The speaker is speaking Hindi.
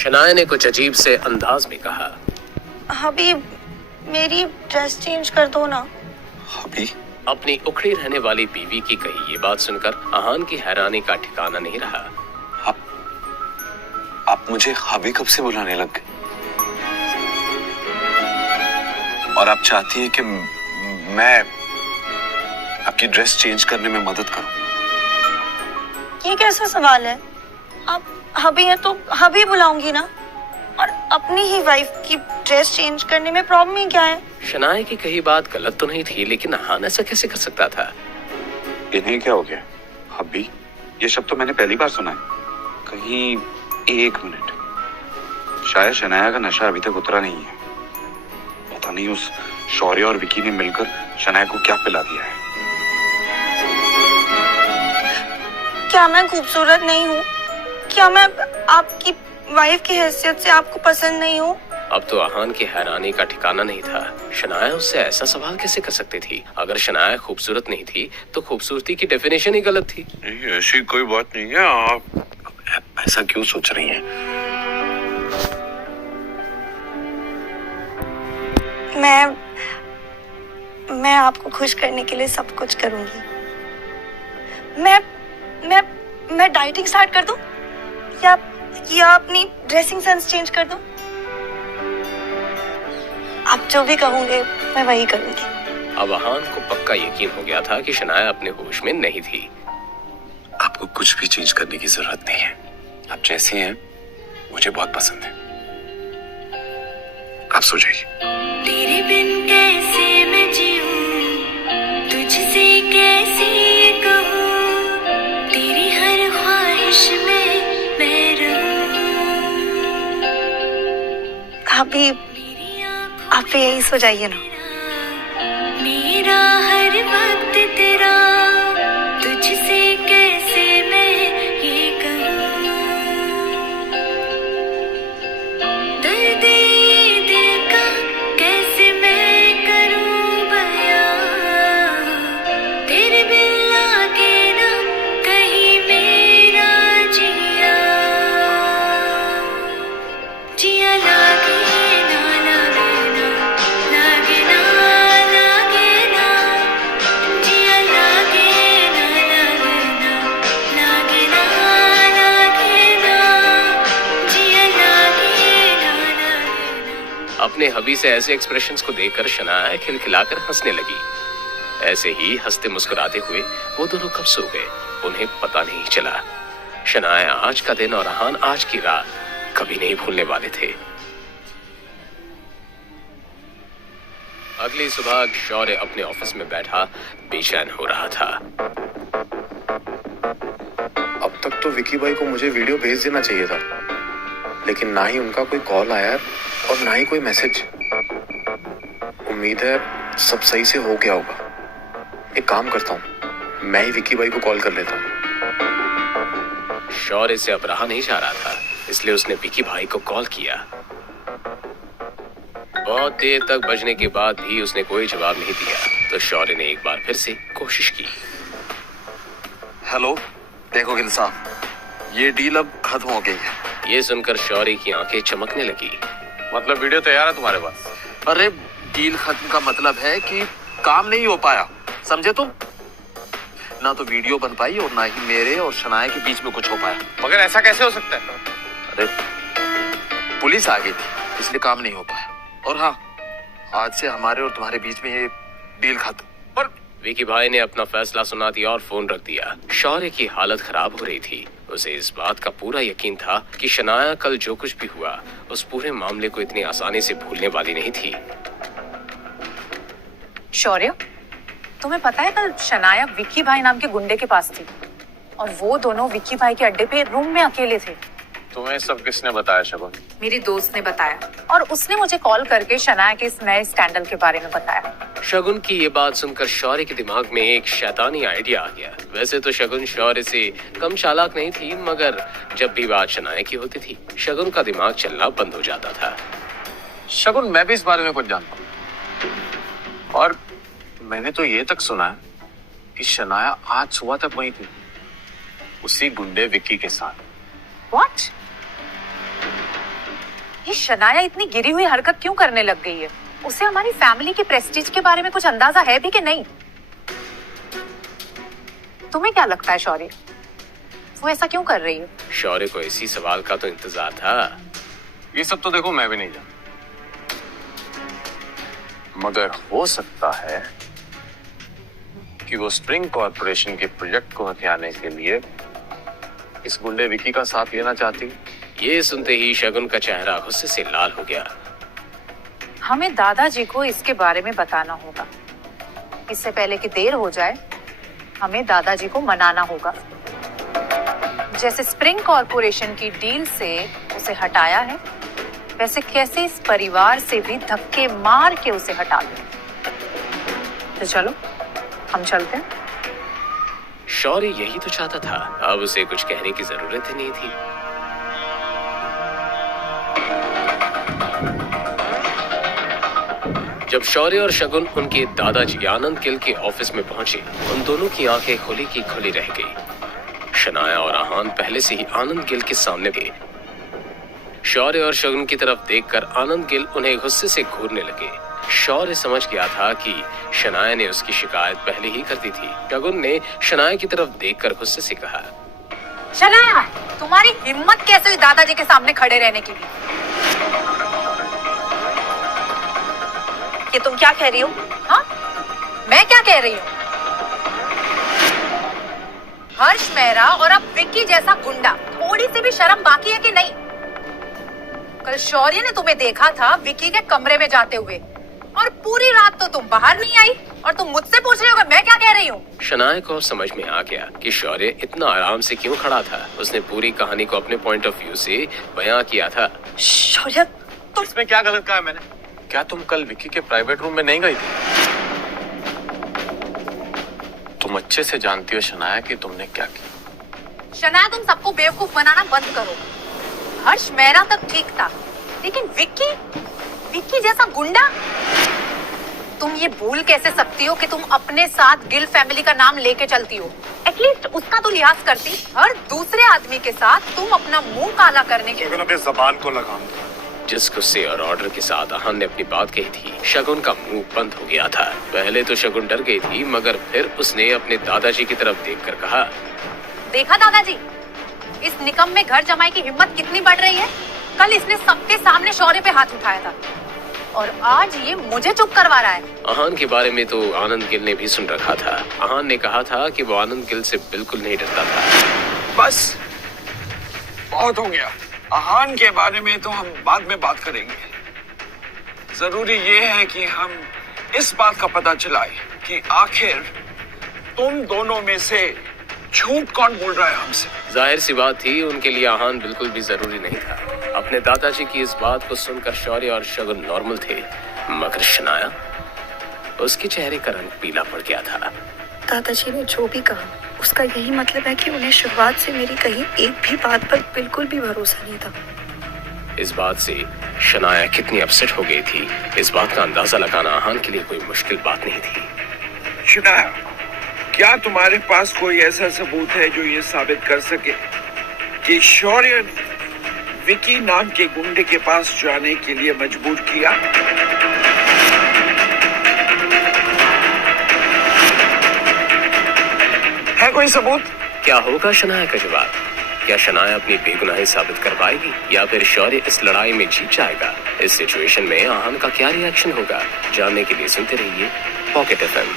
शनाया ने कुछ अजीब से अंदाज में कहा। हबीब, मेरी ड्रेस चेंज कर दो ना। हबी? अपनी उखड़ी रहने वाली बीवी की कही ये बात सुनकर अहान की हैरानी का ठिकाना नहीं रहा। आप मुझे हबी कब से बुलाने लग गए? और आप चाहती हैं कि मैं आपकी ड्रेस चेंज करने में मदद करूं? ये कैसा सवाल है? आप हबी हैं तो हबी बुलाऊंगी ना। और अपनी ही वाइफ की ड्रेस चेंज करने में प्रॉब्लम ही क्या है? शनाया की कही बात गलत तो नहीं थी, लेकिन अहान ऐसा कैसे कर सकता था? इन्हें क्या हो गया? हबी, ये शब्द तो मैंने पहली बार सुना है कहीं। एक मिनट, शायद शनाया का नशा अभी तक उतरा नहीं है। पता नहीं उस शौर्य और विकी ने मिलकर शनाया को क्या पिला दिया है। क्या मैं खूबसूरत नहीं हूँ? क्या मैं आपकी वाइफ की हैसियत से आपको पसंद नहीं हूँ? अब तो अहान की हैरानी का ठिकाना नहीं था। शनाया उससे ऐसा सवाल कैसे कर सकती थी? अगर शनाया खूबसूरत नहीं थी तो खूबसूरती की डेफिनेशन ही गलत थी। नहीं, ऐसी कोई बात नहीं है। आप ऐसा क्यों सोच रही हैं? मैं आपको खुश करने के लिए सब कुछ करूंगी। मैं डाइटिंग स्टार्ट कर दूं या अपनी ड्रेसिंग सेंस चेंज कर दूं? आप जो भी कहोगे मैं वही करूंगी। अब अहान को पक्का यकीन हो गया था कि शनाया अपने होश में नहीं थी। आपको कुछ भी चेंज करने की जरूरत नहीं है। आप जैसे हैं मुझे बहुत पसंद है। आप सो जाइए। तेरे बिन कैसे मैं जीऊं, तुझसे कैसे ये कहूं, तेरी हर ख्वाहिश में मैं रहूं। हबीब, आप यही सो जाइए ना। मेरा हर वक्त तेरा, तुझसे कैसे मैं ये कहूं, दर्द ये दिल का कैसे मैं करूं बयां, तेरे बिन लागे ना कहीं मेरा जिया, जिया लागे ना लागे ना, लागे ना लागे ना, जिया लागे ना लागे ना, लागे ना लागे ना, जिया लागे ना लागे ना। अपने हबी से ऐसे एक्सप्रेशंस को देखकर शनाया खिलखिलाकर हंसने लगी। ऐसे ही हंसते मुस्कुराते हुए वो दोनों कब सो गए उन्हें पता नहीं चला। शनाया आज का दिन और अहान आज की रात कभी नहीं भूलने वाले थे। अगली सुबह शौर्य अपने ऑफिस में बैठा बेचैन हो रहा था। अब तक तो विकी भाई को मुझे वीडियो भेज देना चाहिए था, लेकिन ना ही उनका कोई कॉल आया और ना ही कोई मैसेज। उम्मीद है सब सही से हो गया होगा। एक काम करता हूँ, मैं ही विकी भाई को कॉल कर लेता हूँ। शौर्य से अब रहा नहीं जा रहा था, इसलिए उसने विकी भाई को कॉल किया। बहुत देर तक बजने के बाद भी उसने कोई जवाब नहीं दिया, तो शौर्य ने एक बार फिर से कोशिश की। हेलो, देखो गिल साहब, ये डील अब खत्म हो गई है। ये सुनकर शौर्य की आंखें चमकने लगी। मतलब वीडियो तैयार है तुम्हारे पास? अरे डील खत्म का मतलब है कि काम नहीं हो पाया, समझे तुम? ना तो वीडियो बन पाई और ना ही मेरे और शनाया के बीच में कुछ हो पाया। मगर ऐसा कैसे हो सकता है? अरे पुलिस आ गई थी, इसलिए काम नहीं हो पाया। और हाँ, आज से हमारे और तुम्हारे बीच में ये डील खत्म। पर विकी भाई ने अपना फैसला सुना दिया और फोन रख दिया। शौर्य की हालत खराब हो रही थी। उसे इस बात का पूरा यकीन था कि शनाया कल जो कुछ भी हुआ उस पूरे मामले को इतनी आसानी से भूलने वाली नहीं थी। शौर्य, तुम्हें पता है कल शनाया विक्की भाई नाम के गुंडे के पास थी और वो दोनों विक्की भाई के अड्डे पे रूम में अकेले थे। तुम्हें सब किसने बताया शगुन? मेरी दोस्त ने बताया और उसने मुझे कॉल करके शनाया के इस नए स्कैंडल के बारे में बताया। शगुन की ये बात सुनकर शौर्य के दिमाग में एक शैतानी आइडिया आ गया। वैसे तो शगुन शौर्य से कम चालाक नहीं थी, मगर जब भी बात शनाया की होती थी शगुन का दिमाग चलना बंद हो जाता था। शगुन, मैं भी इस बारे में कुछ जानता हूँ और मैंने तो ये तक सुना है कि शनाया आज सुबह तक वही थी, उसी गुंडे विक्की के साथ। What? ये शनाया इतनी गिरी हुई हरकत क्यों करने लग गई है? उसे हमारी फैमिली की प्रेस्टीज के बारे में कुछ अंदाजा है भी कि नहीं? तुम्हें क्या लगता है शौर्य, वो ऐसा क्यों कर रही है? शौर्य को इसी सवाल का तो इंतजार था। ये सब तो देखो मैं भी नहीं जानता, मगर हो सकता है कि वो स्प्रिंग कॉर्पोरेशन के प्रोजेक्ट को हथियाने के लिए इस गुंडे विकी का साथ लेना चाहती है। ये सुनते ही शगुन का चेहरा गुस्से से लाल हो गया। हमें दादाजी को इसके बारे में बताना होगा। इससे पहले कि देर हो जाए, हमें दादाजी को मनाना होगा। जैसे स्प्रिंग कॉर्पोरेशन की डील से उसे हटाया है, वैसे कैसे इस परिवार से भी धक्के मार के उसे हटा दें। तो चलो हम चलते हैं। शौर्य यही तो चाहता था, अब उसे कुछ कहने की जरूरत ही नहीं थी। जब शौर्य और शगुन उनके दादाजी आनंद गिल के ऑफिस में पहुंचे, उन दोनों की आंखें खुली की खुली रह गई। शनाया और आहान पहले से ही आनंद गिल के सामने थे। शौर्य और शगुन की तरफ देखकर आनंद गिल उन्हें गुस्से से घूरने लगे। शौर्य समझ गया था कि शनाया ने उसकी शिकायत पहले ही कर दी थी। शगुन ने शनाया की तरफ देखकर गुस्से से कहा, शनाया, तुम्हारी हिम्मत कैसे हुई दादाजी के सामने खड़े रहने की? ये तुम क्या कह रही हो? हाँ, मैं क्या कह रही हूँ? हर्ष मेहरा और अब विक्की जैसा गुंडा, थोड़ी सी भी शर्म बाकी है कि नहीं? कल शौर्य ने तुम्हें देखा था विक्की के कमरे में जाते हुए, और पूरी रात तो तुम बाहर नहीं आई, और तुम मुझसे पूछ रहे हो मैं क्या कह रही हूँ? शनाया को समझ में आ गया कि शौर्य इतना आराम से क्यों खड़ा था। उसने पूरी कहानी को अपने पॉइंट ऑफ व्यू से बयां किया था। शौर्य, तुम इसमें क्या गलत कहा है मैंने? क्या तुम कल विक्की के प्राइवेट रूम में नहीं गई थी? तुम अच्छे से जानती हो शनाया कि तुमने क्या किया। शनाया, तुम सबको बेवकूफ बनाना बंद करो। हर्ष मेहरा तक ठीक था, लेकिन विक्की जैसा गुंडा? तुम ये भूल कैसे सकती हो कि तुम अपने साथ गिल फैमिली का नाम लेके चलती हो? एटलीस्ट उसका तो लिहाज करती। हर दूसरे आदमी के साथ तुम अपना मुंह काला करने के अपने जबान को लगाम। जिस गुस्से और ऑर्डर के साथ आहान ने अपनी बात कही थी, शगुन का मुंह बंद हो गया था। पहले तो शगुन डर गई थी, मगर फिर उसने अपने दादाजी की तरफ देखकर कहा, देखा दादाजी, इस निकम में घर जमाई की हिम्मत कितनी बढ़ रही है। कल इसने सबके सामने शौर्य पे हाथ उठाया था, और आज ये मुझे चुप करवा रहा है। आहान के बारे में तो आनंद गिल ने भी सुन रखा था। आहान ने कहा था कि वो आनंद गिल से बिल्कुल नहीं डरता था। बस बहुत हो गया। आहान के बारे में तो हम बाद में बात करेंगे। जरूरी ये है कि हम इस बात का पता चलाए कि आखिर तुम दोनों में से झूठ कौन बोल रहा है हमसे। जाहिर सी बात थी, उनके लिए आहान बिल्कुल भी जरूरी नहीं था। अपने दादाजी की इस बात को सुनकर शौर्य और शगुन नॉर्मल थे, मगर शनाया, उसके चेहरे का रंग पीला पड़ गया था। दादाजी ने जो भी कहा, उसका यही मतलब है कि उन्हें शुरुआत से मेरी कही एक भी बात पर बिल्कुल भी भरोसा नहीं था। इस बात से शनाया कितनी अपसेट हो गई थी, इस बात का अंदाजा लगाना आहान के लिए कोई मुश्किल बात नहीं थी। शनाया, क्या तुम्हारे पास कोई ऐसा सबूत है जो ये साबित कर सके कि शौर्य विकी नाम के गुंडे के पास जाने के लिए मजबूर किया? है कोई सबूत? क्या होगा शनाया का जवाब? क्या शनाया अपनी बेगुनाही साबित कर पाएगी, या फिर शौर्य इस लड़ाई में जीत जाएगा? इस सिचुएशन में आहान का क्या रिएक्शन होगा? जानने के लिए सुनते रहिए पॉकेट FM।